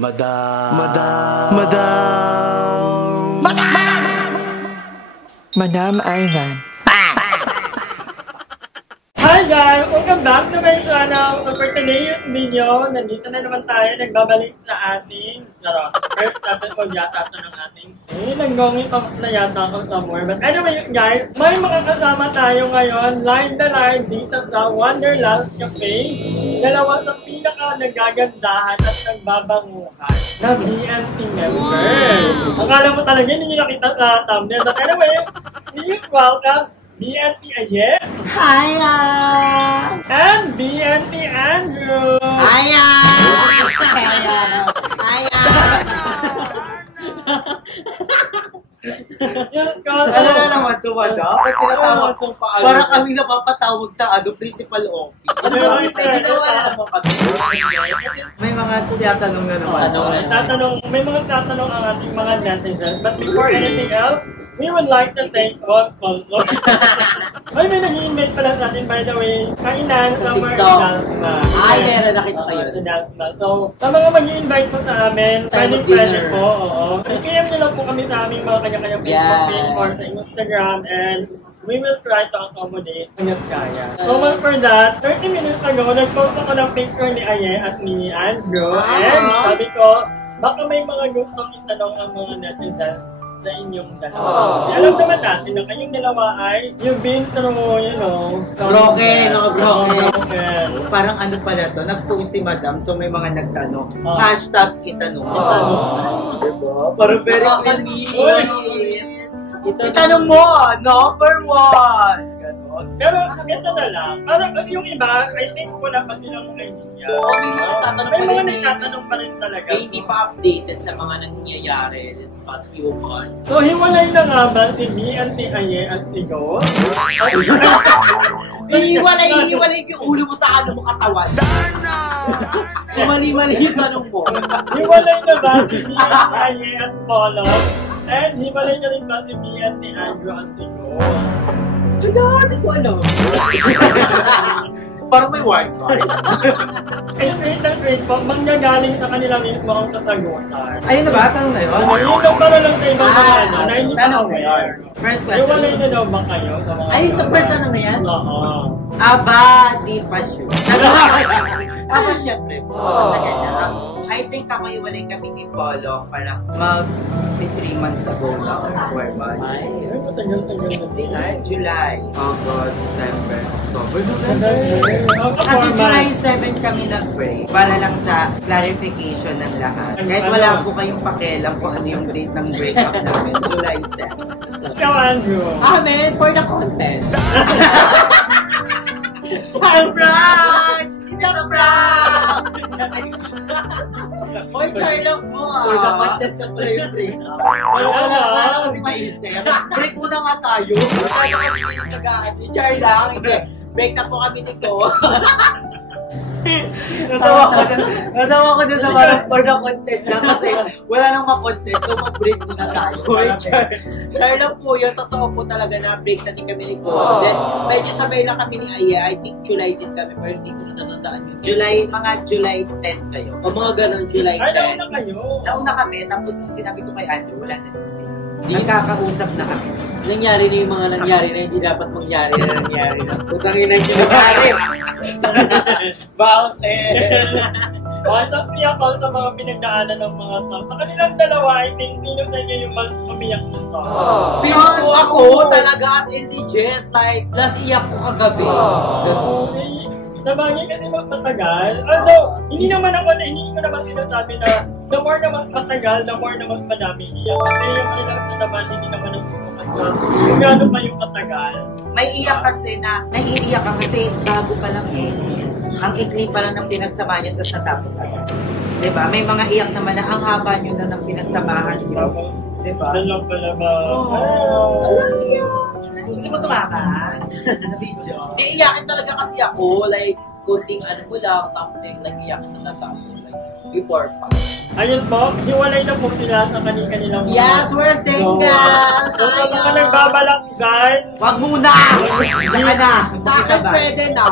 Madam. Madam Ivan. Hi guys! Welcome back to my channel. So for today's video, nandito na naman tayo. Nagbabalik sa ating first episode yata ito ng ating nanggongit na yata ako somewhere. But anyway guys, may mga kasama tayo ngayon live na live dito sa Wonderland Cafe. Dalawa sa pinaka nagagandahan at nagbabanguhan na BNT members. Akala mo talaga hindi nyo nakita sa thumbnail. But anyway, please welcome BNT Aye. Hiya! And BNT Andrew. Hiya! Hiya! Hiya! Ano na naman ito, madam? Ba't tinatawag kong paano? Parang kami napapatawag sa principal office. Ano ba ito? Ginawa na naman kami. May mga tinatanong na naman. May mga tatanong ang ating mga netizens. But before anything else, we would like to thank God also. Ay, may nag-i-invite pala sa atin, by the way. Kainan sa mga Dalma. Ay, meron nakita kayo. So, sa mga mag-i-invite po sa amin, pwede po, oo. Kaya nyo lang po kami sa aming mga kanya-kanyang Facebook page or sa Instagram, and we will try to accommodate hanggang kaya. So, for that, 30 minutes ago, nag-post ako ng picture ni Aye at ni Andrew. And sabi ko, baka may mga gustong itanong ang mga netizens sa inyong dalawa. Alam naman natin na kayong dalawa ay you've been through, you know, Broken. Parang ano pala to, nag-post si madam, so may mga nagtanong. Hashtag itanong. Diba? Parang very funny. Itanong mo, number 1. Ganon. Pero, ito na lang. Parang yung iba, I think wala pa nilang idea. May mga nagtatanong pa rin talaga. Hindi pa updated sa mga nangyayari this past few months. So, hiwalay na nga ba si BNT Aye at si Go? Hiwalay yung ulo mo sa ano mo katawan. Mali-mali yung tanong mo. Hiwalay na ba si BNT Aye at Polo? And hiwalay na rin ba si BNT Andrew at si Go? Hindi ko alam. Parang may wild card. Wait po, manggagaling sa kanila mismo ang sasagutan. Ayun na ba? Tanong na yun? Yung lang para lang sa ibang mga na hindi pa tanong aware. First question. Hiwalay na daw ba kayo sa mga... Ay, ito first tanong na yan? Oo. Aba, di pa sure. Aba, syempre po. I think ako iwalay kami ni Polo parang mag-3 months ago na. 4 months. Ay, matagal-tagal na. July, August, September, October, Kasi July 7 kami nag-break para lang sa clarification ng lahat. Kahit wala po kayong pakialam kung ano yung date ng breakup namin, July 7. Ikaw, Andrew. Amen, for the content. Surprise! It's a prank! Hoy, try lang po For the content na pala yung breakup. Wala kasi maisip. Break muna nga tayo. Char lang, hindi. Break na po kami nito. Natawa ko dun sa parang for the content lang kasi wala nang ma-content, so mag-break muna tayo. Hoy, char lang po yun. Totoo po talaga na break natin kami nito. Then, medyo sabay lang kami ni Aya. I think July 10 kami, pero hindi ko natatandaan yun. Mga July 10 kayo. O mga ganon, July 10. Ay, nauna kayo. Nauna kami, tapos sinabi ko kay Andrew, wala na din siya. Nagkakausap na kami. Nangyari na yung mga nangyari na hindi dapat mangyari na nangyari na. Putang ina yung nangyari. Bakit? Tapos niya pa sa mga pinagdaanan ng mga tao. Sa kanilang dalawa, I think, pinag na niya yung mas umiyak ng tao. Pero ako talaga as in legit, like, last iyak ko kagabi. Sabagay kasi matagal. Although, hindi ko naman sinasabi na the more naman matagal, the more naman madami iyak. Kasi yung kanilang naman, hindi naman nagsusukat na kung gano'n pa yung matagal. May iyak kasi na, naiiyak ka kasi bago pa lang eh. Ang ikli pa lang ng pinagsama niyo, tapos natapos agad. Diba? May mga iyak naman na ang haba niyo na ng pinagsamahan niyo. Diba? Dalang pala ba? Alam niyo. Gusto mo sumama? Na video. Di iyakin talaga kasi ako, like, kunting ano mo lang, something, like, iyak na something, like, before pa. Ayun po, hiwalay na po sila sa kanilang mga... Yes, we're single! So, sa mga nagbabalak dyan, Wag muna! Diyan ka na! Sa akin pwede na.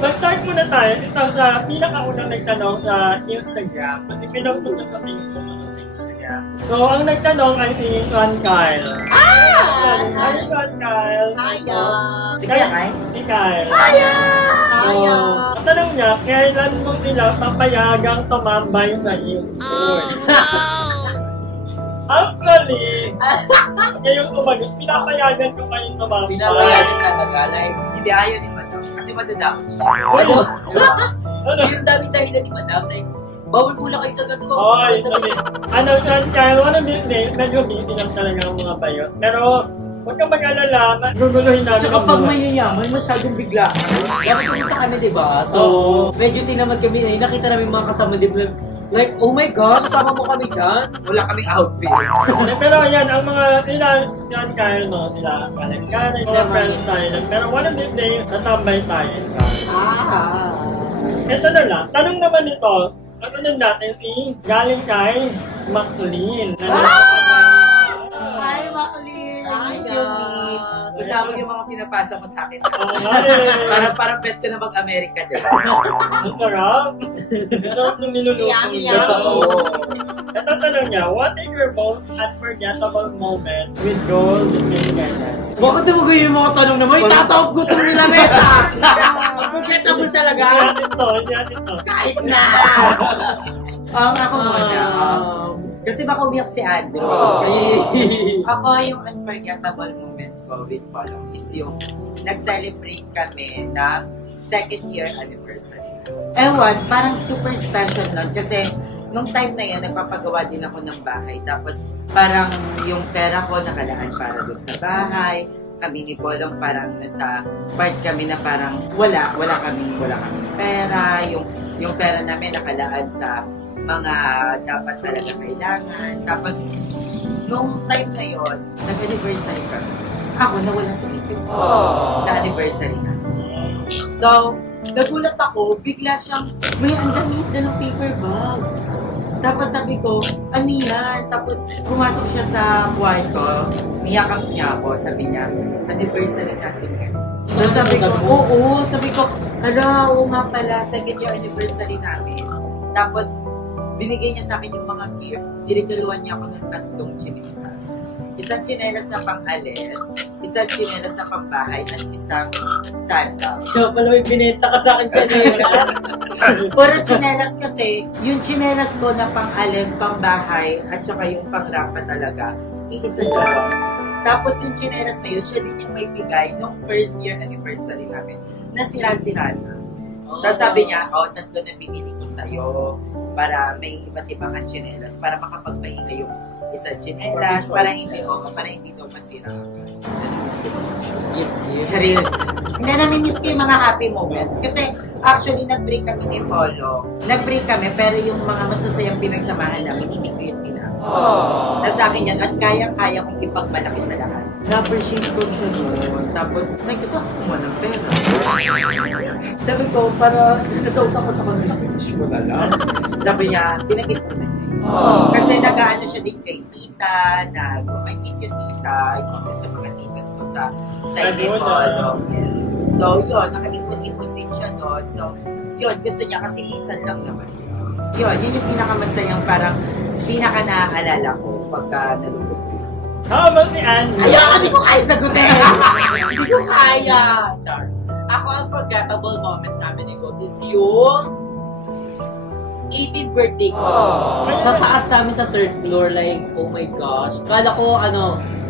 Mag-start muna tayo. Ito sa pinakaunang nagtanong sa Instagram. Kasi pinagpunta sa Facebook ng Instagram. So, ang nagtanong ay si Juan Kyle. Hi, Juan Kyle. Hiya! Si Kyle? Si Kyle. Hiya! Ang tanong niya, kailan mo sila papayagang tumambay sa iyo? Actually, ngayong umagot, pinapayagan ko kayong tumambay. Pinapayagan talaga. Like, Hindi ayaw ni Madam. Kasi madadakot siya. ano? Ano? Yung daming dahilan ni Madam, like, bawal muna kayo sa ganito. Oy, sabi. Ano yan, Kyle? Ano Disney? Medyo busy lang talaga ang mga bayot. Pero, huwag kang mag-alala. Guguluhin namin Tsaka ang pag buhay. mayayaman, masyadong bigla. Dapat pumunta kami, di ba? So, medyo tinamad kami. Nakita namin mga kasama, di ba? Like, oh my gosh, kasama mo kami dyan? Wala kaming outfit. Pero yan, ang mga yan, Kyle, no? Sila, kalag-kalag, sila, friends tayo lang. Pero one of these days, natambay tayo. Ito na lang. Tanong naman ito, ano na natin galing kay McLean. Hi, Maklin! Miss you, me. Kasama yung mga pinapasa mo sa akin. Ay, Parang bet ko na mag-America din. ang sarap. Sarap nung niluluto Yummy, niya. yummy. Ito tanong niya, what is your most unforgettable moment with gold in Canada? Bakit mo yung mga tanong naman? Itatawag ko itong nila mesa! Unforgettable talaga! Hindi natin to. Kahit na! Ako muna. Kasi baka umiyak si Andrew. Ako yung unforgettable moment ko with Polong is yung nag-celebrate kami ng second year anniversary. Ewan, parang super special nun kasi nung time na yan, nagpapagawa din ako ng bahay. Tapos parang yung pera ko nakalaan para doon sa bahay. Kami ni Polong parang nasa part kami na parang wala kaming pera. Yung pera namin nakalaan sa mga dapat talaga kailangan. Tapos, nung time na yon, nag-anniversary kami. Ako, nawala sa isip ko na anniversary na. So, nagulat ako, bigla siyang, may ang damit na ng paper bag. Tapos sabi ko, ano yan? Tapos, pumasok siya sa kwarto, niyakap niya ako, sabi niya, anniversary natin ngayon. So, sabi ko, oo, sabi ko, oo nga pala, second year anniversary namin. Tapos, binigay niya sa akin yung mga gift. Dinigaluhan niya ako ng 3 tsinelas. Isang tsinelas na pang-alis, isang tsinelas na pang-bahay, at isang sandals. Siya pala may binenta ka sa akin kanina. Puro tsinelas kasi, yung tsinelas ko na pang-alis, pang-bahay, at saka yung pang-rapa talaga, iisa lang. Tapos yung tsinelas na yun, siya din yung may bigay nung first year anniversary namin, na sira-sira na. Tapos sabi niya, 3 na binili ko sa'yo para may iba't ibang tsinelas para makapagpahinga yung isang tsinelas para hindi daw masira. Charis. Hindi namin miss ko yung mga happy moments kasi actually nag-break kami ni Polo. Nag-break kami pero yung mga masasayang pinagsamahan namin hindi ko yun pinagawa. Na sa akin yan at kaya kong ipagmalaki sa lahat. Na-appreciate ko siya noon. Tapos, sabi ko, saan ko kumuha ng pera? Sabi ko, para nasa utak ko ako, sabi mo na lang. Sabi niya, pinag-ipunan niya. Kasi nag-ano siya din kay tita, I miss yung tita, I miss sa mga titas ko sa side ni Polo. Yes. So, yun, nakaipon-ipon din siya doon. So, yun, gusto niya kasi minsan lang naman. Yun yung pinakamasayang parang pinaka-naaalala ko pagka nalulog. How about ni Anne? Hindi ko kaya sagutin! Hindi ko kaya! Char. Ako, ang forgettable moment namin ni God is yung 18th birthday ko. Sa taas namin sa 3rd floor, like, oh my gosh. Kala ko,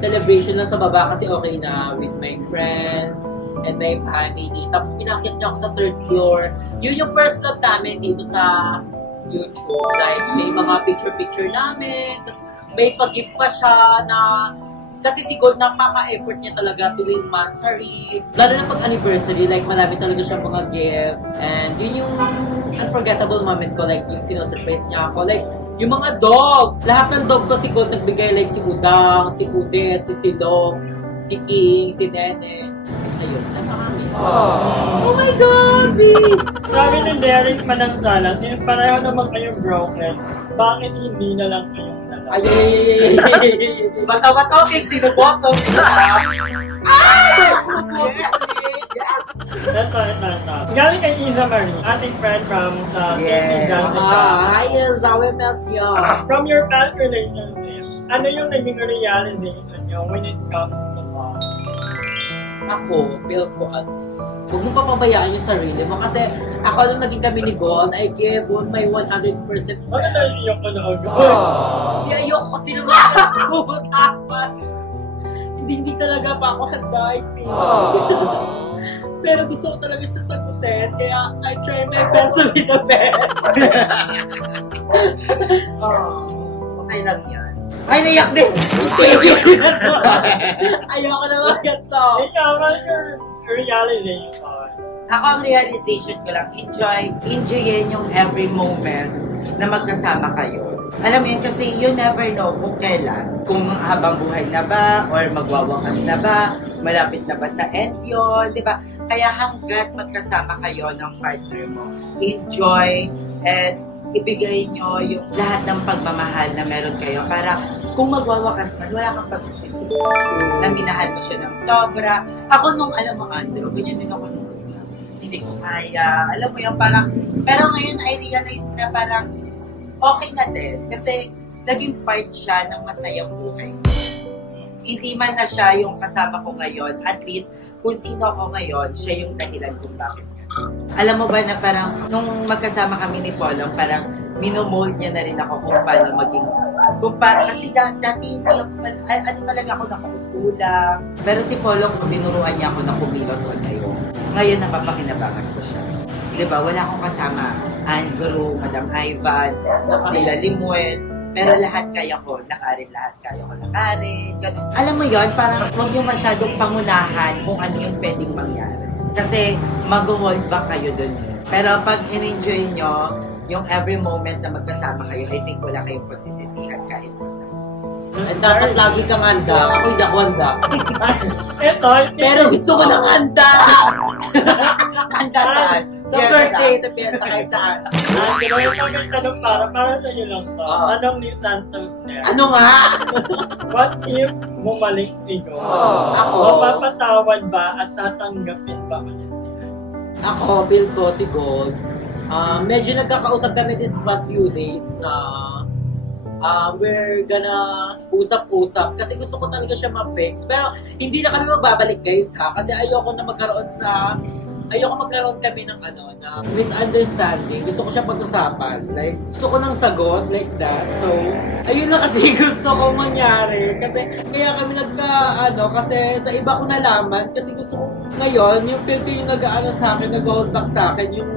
celebration lang sa baba kasi okay na with my friends and my family. Tapos pinakit niya ako sa 3rd floor. Yun yung first vlog namin dito sa YouTube. Like, may mga picture-picture namin. Tapos may pag-gift pa siya na kasi si Gold napaka-effort niya talaga tuwing monthsary. Lalo na pag-anniversary, like marami talaga siya mga gift. And yun yung unforgettable moment ko, like yung sinosurprise niya ako. Like, yung mga dog, lahat ng dog ko si Gold nagbigay, like si Udang, si Udet, si Silong, si King, si Nene. Ayun, napakami. Oh my God, babe! Sabi ni Derek Manangsalang, pareho naman kayong broken. Bakit hindi na lang kayong dalawa? Ay! Bata-bata, King, sino bottom? Yes! Yes! Ito. Galing kay Isa Marie, ating friend from Yes. Hi, Zawe Melcio. From your past relationship, ano yung naging realization nyo when it comes to love? Ako, feel ko huwag mo papabayaan yung sarili mo kasi ako nung naging kami ni God, I gave my 100%. Ano naiiyak ko na agad? Hindi ayoko kasi naman uusapan. Hindi talaga pa ako handa, I think. Pero gusto ko talaga siya sagutin, kaya I try my best to be the best. Okay lang yan. Ay, naiyak din! Ayoko na ganito. Ikaw, ano yung realization? Ako ang realization ko lang, enjoyin yung every moment na magkasama kayo. Alam mo yun, kasi you never know kung kailan. Kung habang buhay na ba, or magwawakas na ba, malapit na ba sa end yun, di ba? Kaya hanggat magkasama kayo ng partner mo, enjoy and ibigay nyo yung lahat ng pagmamahal na meron kayo para kung magwawakas man, wala kang pagsisisi. Na minahal mo siya ng sobra. Ako nung, alam mo, Andrew, ganyan din ako nung hindi ko kaya. Alam mo yun, parang, pero ngayon I realize na parang okay na din. Kasi naging part siya ng masayang buhay. Hindi man na siya yung kasama ko ngayon, at least kung sino ako ngayon, siya yung dahilan kung bakit. Alam mo ba na parang nung magkasama kami ni Polong, parang minomold niya na rin ako kung paano maging kasi dati hindi ako, ano talaga ako nakukulang. Pero si Polong, binuruan niya ako na kumilos on ngayon. Ngayon napapakinabangan ko siya. Diba, wala akong kasama. Andrew, Madam Ivan, sila Limuel, pero lahat kaya ko, lakarin lahat kaya ko lakarin, ganun. Alam mo yon, parang huwag yung masyadong pangunahan kung ano yung pwedeng mangyari. Kasi mag-hold back kayo dun. Pero pag in-enjoy nyo yung every moment na magkasama kayo, I think wala kayong pagsisisihan kahit At dapat lagi kang handa. Ako hindi ako handa. Ito, Pero gusto ko ng handa! Handa saan? Sa birthday, sa piyesta, kahit saan. Ito may tanong para sa'yo lang to. Anong ni Santos na? Ano nga? What if bumalik si God? Ako? Mapapatawad ba at tatanggapin ba ulit? Ako, feel ko si God. Medyo nagkakausap kami this past few days na we're gonna usap-usap kasi gusto ko talaga siya ma-fix. Pero hindi na kami magbabalik, guys, ha? Kasi ayoko magkaroon kami ng na misunderstanding. Gusto ko siya pag-usapan. Like, gusto ko ng sagot like that. So, ayun na kasi gusto ko mangyari. Kasi, kaya kami kasi sa iba ko nalaman. Kasi gusto ko ngayon, yung feel ko yung sa akin, nag-hold back sa akin, yung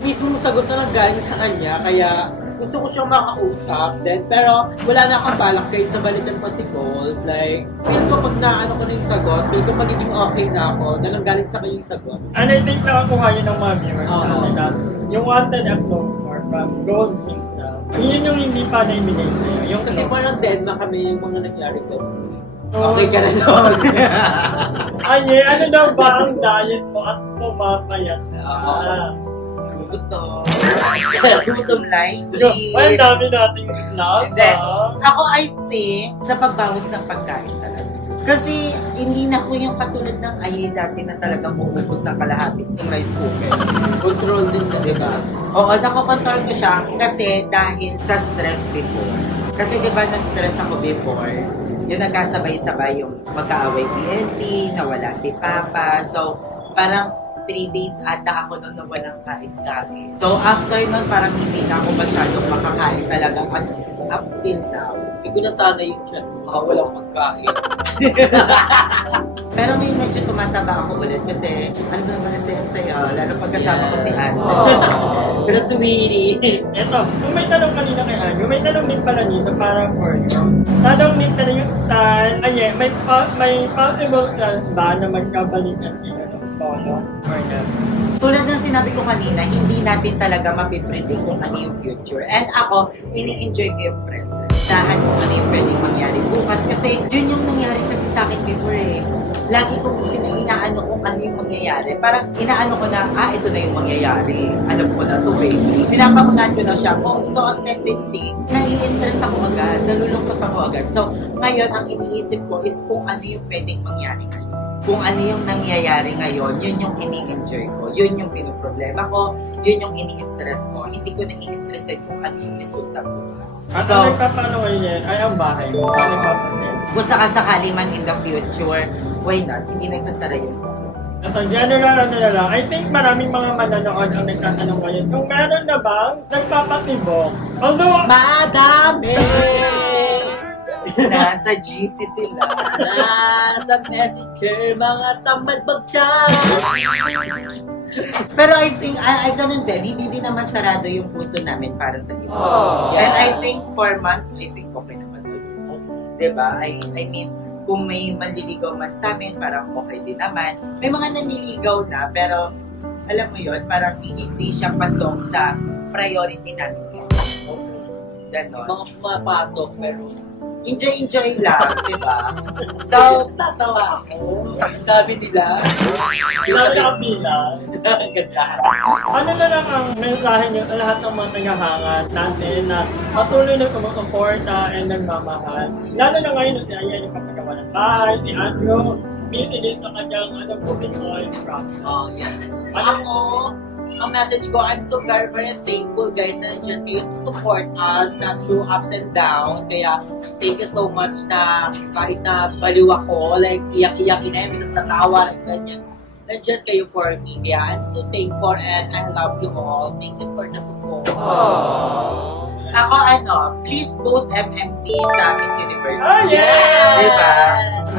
mismong sagot na nanggaling sa kanya. Kaya, gusto ko siyang makausap din, pero wala na akong balak guys sa balikan pa si Gold. Like, feel ko pag ko na yung sagot, feel ko magiging okay na ako na nanggaling sa kanya yung sagot. And I think nakakuha yun ng mga viewers natin. Yung wanted upload more from Gold himself. Yun yung hindi pa na-ibigay sa'yo. Yung kasi parang dead na kami yung mga nangyari ko. Okay ka na doon. Ay, ano daw ba ang diet mo at pumapayat? Gutom like. Well, dami nating love. Hindi. Ako, I think, sa pagbawas ng pagkain talaga. Kasi, hindi na ko yung katulad ng dati na talagang uubos ng kalahati ng rice cooker. Control din kasi ba? Oo, nakokontrol ko siya kasi dahil sa stress before. Kasi di ba na-stress ako before, yung nagkasabay-sabay yung magkaaway PNP, nawala si Papa. So, parang 3 days ata ako nung nawalang kain-kain. So, after nun, parang hindi na ako masyadong makakain talaga at up till now. Hindi ko na sana yung chat. Walang pagkain. Pero may medyo tumataba ako ulit kasi ano ba naman na sa'yo, lalo pagkasama ko si Anne. Pero sweetie. Ito, kung may tanong kanina kay Anne, may tanong din pala dito para for you. Tanong din pala yung may possible chance ba na magkabalikan kayo ng Polo or not? Tulad ng sinabi ko kanina, hindi natin talaga mapipredict kung ano yung future. And ako, ini-enjoy ko yung present. Dahan kung ano yung pwedeng mangyari bukas. Kasi yun yung nangyari kasi sa akin before eh. Lagi kong inaano kung ano yung mangyayari. Parang inaano ko na, ito na yung mangyayari. Alam ko na to eh. Pinapamunan ko na siya. So ang tendency, nai-stress ako agad. Nalulungkot ako agad. So ngayon, ang iniisip ko is kung ano yung pwedeng mangyari ngayon. kung ano yung nangyayari ngayon, yun yung ini-enjoy ko, yun yung pinoproblema ko, yun yung ini-stress ko. Hindi ko na-i-stressin kung ano yung resulta bukas. At ang nagpapano ngayon ay ang bahay mo. Ano nagpapanin? Kung sakasakali man in the future, why not? Hindi nagsasara yung puso. At ang general na lang, I think maraming mga manonood ang nagtatanong ngayon kung meron na bang nagpapatibok. Although, Madami! Nasa GC sila. Nasa messenger, mga tamad mag-chat. Pero I think, ay ganun din, hindi din naman sarado yung puso namin para sa iba. And I think 4 months living, okay naman doon. Diba? I mean, kung may manliligaw man sa amin, parang okay din naman. May mga nanliligaw na, pero alam mo yun, parang hindi siya pasok sa priority namin yun. Ganon. Mga pumapasok, pero enjoy lang, diba? So, tatawa ako. Sabi nila, sabi na kapila, ang ganda. ano na lang ang mensahe niyo sa lahat ng mga tagahangat natin na patuloy na sumusuporta and nagmamahal. Lalo na ngayon na si Aya yung papagawa ng bahay, si Andrew, busy din sa kanyang moving on process. Oh, yeah. Ako, ang message ko, I'm so very, very thankful guys na nandiyan kayo to support us na through ups and downs. Kaya, thank you so much na kahit na baliw ako, like, iyak-iyakin na yun, tapos natawa, like, ganyan. Nandiyan kayo for me. Kaya, I'm so thankful and I love you all. Thank you for the support. ako please vote MMP sa Miss Universe. Oh, yeah! Diba?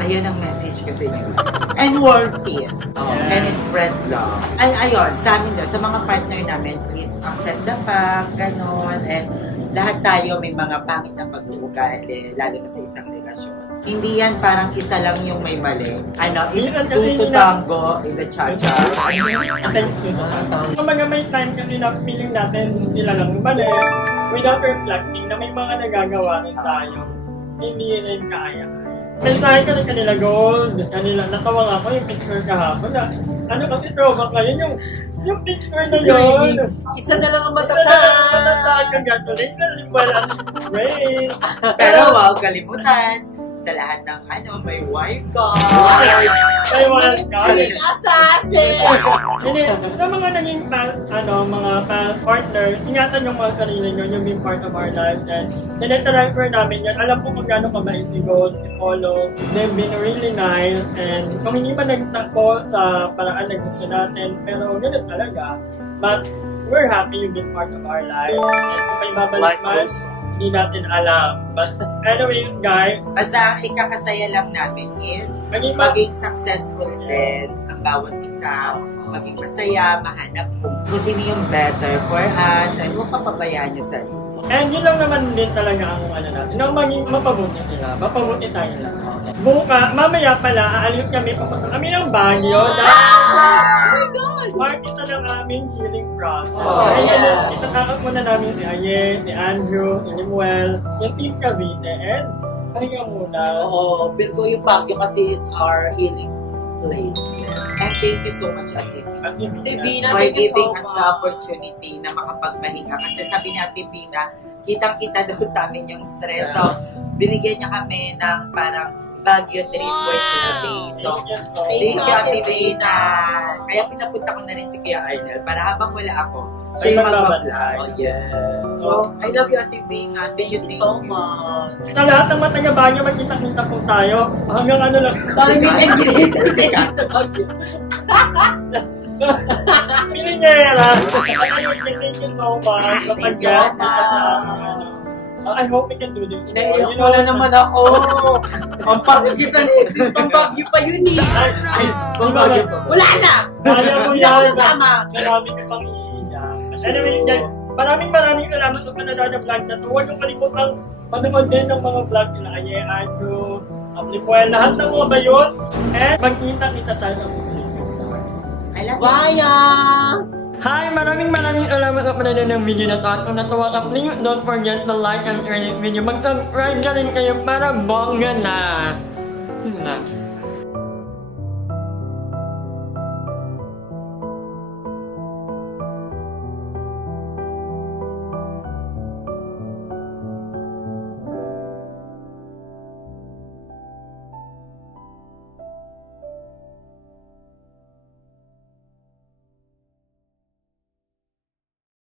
Ayun ang message kasi nyo. And world peace. And spread love. Ayun, sa amin sa mga partner namin, please accept the fact, ganon. And lahat tayo may mga pangit na pag-uugali, lalo na sa isang relasyon. Hindi yan parang isa lang yung may mali. It's two to tango in the cha-cha. Kung mga may time kasi na feeling natin sila lang mali, without reflecting na may mga nagagawa rin tayo, hindi rin kaya. Mensahe ka rin kanila gold, natawa nga ako yung picture kahapon na, kasi throwback ngayon yung picture na yun. Isa na lang ang Matatag, congratulations, walang race. Pero huwag kalimutan, sa lahat ng may wife ka. May wife ka. Assassin! Hindi, sa mga naging mga partner, ingatan yung mga sarili nyo, yung being part of our life. And tinitry namin yan. Alam ko kung gaano kabait si Gold, si Polo. They've been really nice. And kung hindi pa nagtako sa paraan na gusto natin, pero ganun talaga. But we're happy you've been part of our life. And kung may babalik man, hindi natin alam. But anyway, guys, basta ikakasaya lang namin is maging successful din ang bawat isa, maging masaya, mahanap kung sino yung better for us, and huwag papabayaan niyo sa iyo. And yun lang naman din talaga ang natin, nang maging mapabuti nila, mapabuti tayo lang. Mamaya pala, aalis kami, papunta kami ng Baguio, part ito ng aming healing process. Itatawag muna namin si Aye, si Andrew, si Limuel, si Team Cavite, and pahinga muna. Oo, pero yung Baguio kasi is our healing place. And thank you so much, Ate Vina, for giving us the opportunity na makapagpahinga. Kasi sabi ni Ate Vina, kitang-kita daw sa amin yung stress. So, binigyan niya kami ng parang Baguio trip for 2 days. So, thank you, Ate Vina. Kaya pinapunta ko na rin si Kuya Arnel para habang wala ako, siya yung mag-vlog. Oh, yes. So, I love you, Ate Vina. Thank you so much. Sa lahat ng mga taga-Baguio, magkita-kita po tayo. Hanggang lang. Sorry, may nag-greet sa Baguio. Pilinyera. Thank you so much. Kapag yan, I hope we can do this. Naiyak mo na naman ako. Ang pasigitan nito. Pang-Baguio pa yun eh. Ay, Pang-Baguio pa. Wala na! Kaya mo Hindi ako yan. nasama. Marami ka pang iiyak. Anyway, guys, maraming salamat sa panonood ng vlog na to. Huwag yung kalimutang manood din ng mga vlog nila Aye, Andrew, Lipuel, lahat ng mga bayot. And magkita-kita tayo ng I love you. Bye! Hi! Maraming salamat sa panonood ng video na to. At kung natuwa ka, please don't forget to like and share this video. Mag-subscribe na rin kayo para bongga na.